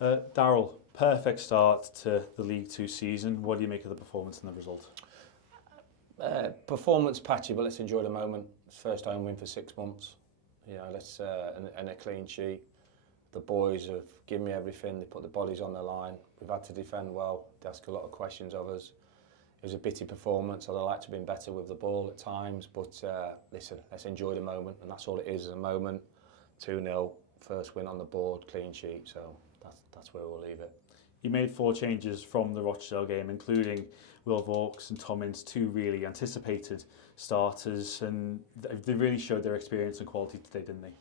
Darrell, perfect start to the League Two season. What do you make of the performance and the result? Performance patchy, but let's enjoy the moment. It's first home win for 6 months. You know, and a clean sheet. The boys have given me everything. They put the bodies on the line. We've had to defend well. They ask a lot of questions of us. It was a bitty performance. I'd like to have been better with the ball at times, but listen, let's enjoy the moment, and that's all it is, a moment. 2-0, first win on the board, clean sheet, so that's where we'll leave it. You made 4 changes from the Rochdale game, including 𝗬𝗢𝗪𝗡𝗏𝗏 and two really anticipated starters, and they really showed their experience and quality today, didn't they?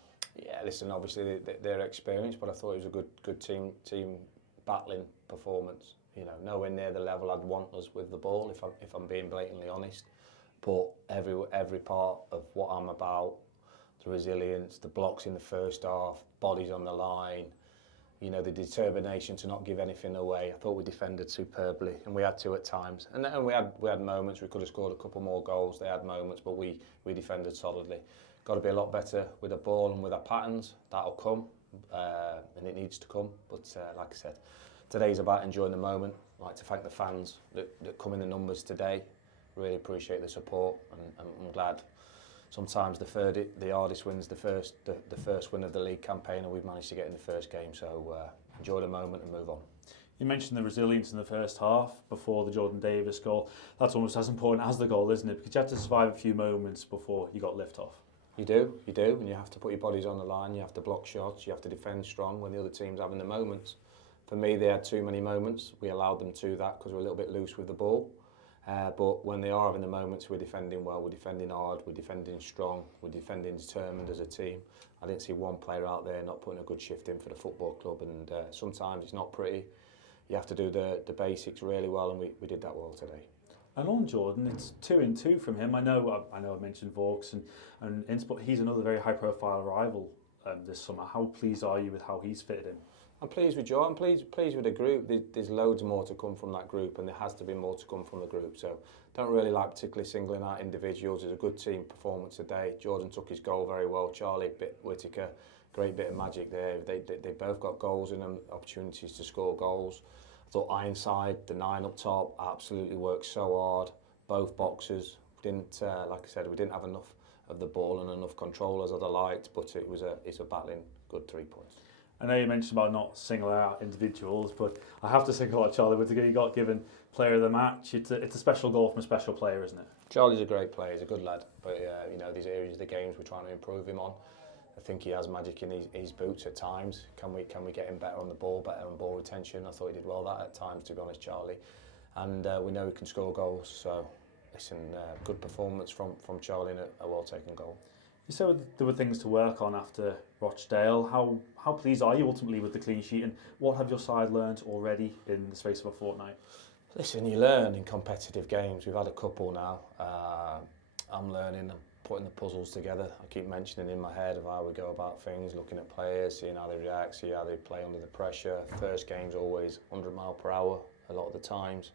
Yeah, listen, obviously they're experienced, but I thought it was a good team battling performance. You know, nowhere near the level I'd want us with the ball, if I'm being blatantly honest. But every part of what I'm about, the resilience, the blocks in the first half, bodies on the line, you know, the determination to not give anything away. I thought we defended superbly, and we had to at times. And we had moments. We could have scored a couple more goals. They had moments, but we defended solidly. Got to be a lot better with the ball and with our patterns. That'll come, and it needs to come. But like I said, today's about enjoying the moment. I'd like to thank the fans that come in the numbers today. Really appreciate the support, and I'm glad. Sometimes the hardest wins the first win of the league campaign, and we've managed to get in the first game. So enjoy the moment and move on. You mentioned the resilience in the first half before the Jordan Davies goal. That's almost as important as the goal, isn't it? Because you had to survive a few moments before you got lift off. You do, and you have to put your bodies on the line. You have to block shots. You have to defend strong when the other team's having the moments. For me, they had too many moments. We allowed them to that because we're a little bit loose with the ball. But when they are having the moments, we're defending well, we're defending hard, we're defending strong, we're defending determined as a team. I didn't see one player out there not putting a good shift in for the football club, and sometimes it's not pretty. You have to do the basics really well, and we did that well today. And on Jordan, it's 2-2 from him. I know I mentioned Vaux and Ince, but he's another very high-profile rival this summer. How pleased are you with how he's fitted in? I'm pleased with Joe. I'm pleased with the group. There's loads more to come from that group, and there has to be more to come from the group. So don't really like particularly singling out individuals. It's a good team performance today. Jordan took his goal very well. Charlie 𝗦𝗢𝗧𝗏𝗧𝗧𝗧, great bit of magic there. They both got goals in them, opportunities to score goals. I thought Ironside, the 9 up top, absolutely worked so hard. Both boxers. Didn't like I said, we didn't have enough of the ball and enough control as I'd have liked, but it's a battling good 3 points. I know you mentioned about not singling out individuals, but I have to single out Charlie with the he got given player of the match. It's a special goal from a special player, isn't it? Charlie's a great player. He's a good lad, but you know, these areas of the games we're trying to improve him on. I think he has magic in his boots at times. Can we get him better on the ball, better on ball retention? I thought he did well that at times, to be honest, Charlie. And we know he can score goals. So listen, good performance from Charlie and a well taken goal. You said there were things to work on after Rochdale. How pleased are you ultimately with the clean sheet, and what have your side learned already in the space of a fortnight? Listen, you learn in competitive games. We've had a couple now. I'm learning and putting the puzzles together. I keep mentioning in my head of how we go about things, looking at players, seeing how they react, see how they play under the pressure. First game's always 100 mile per hour a lot of the times.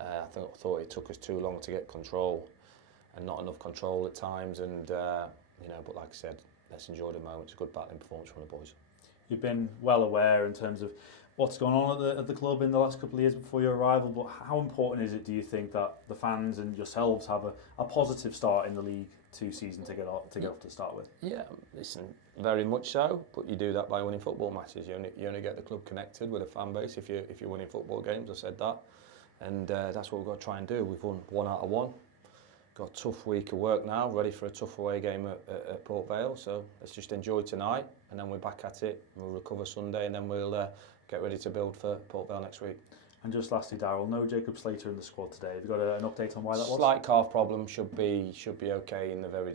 I thought it took us too long to get control, and not enough control at times, and you know, but like I said, let's enjoy the moment. It's a good battling performance from the boys. You've been well aware in terms of what's going on at the club in the last couple of years before your arrival, but how important is it, do you think, that the fans and yourselves have a positive start in the League Two season to get off to start with? Yeah, listen, very much so, but you do that by winning football matches. You only get the club connected with a fan base if you're winning football games. I said that, and that's what we've got to try and do. We've won 1 out of 1. Got a tough week of work now, ready for a tough away game at Port Vale. So let's just enjoy tonight, and then we're back at it. We'll recover Sunday, and then we'll get ready to build for Port Vale next week. And just lastly, Darrell, no Jacob Slater in the squad today. Have you got an update on why that was? Slight calf problem, should be okay in the very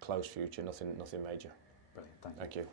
close future. Nothing major. Brilliant, thank you. Thank you.